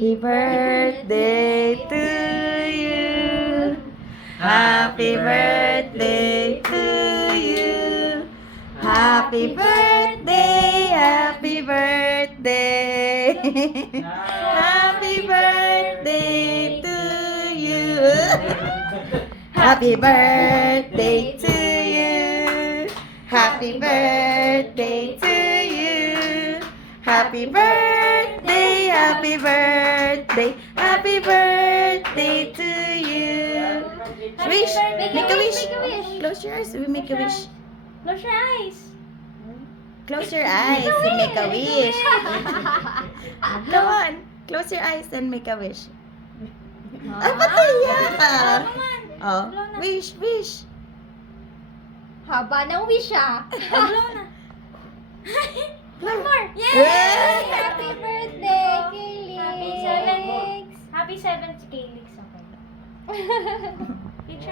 Happy birthday to you. Happy birthday to you. Happy birthday, happy birthday. Happy birthday to you. Happy birthday to you. Happy birthday to you. Happy birthday, happy birthday, happy birthday to you. Wish, make a wish. Close your eyes, we make a wish. Close your eyes. Close your eyes and make a wish. Come on, close your eyes and make a wish. Ay, pataya! Oh, wish, wish. Haba ng wish ah. Blow na. One more. Yay! Yay! Happy birthday, Kaylix. Happy 7th Kaylix. Okay.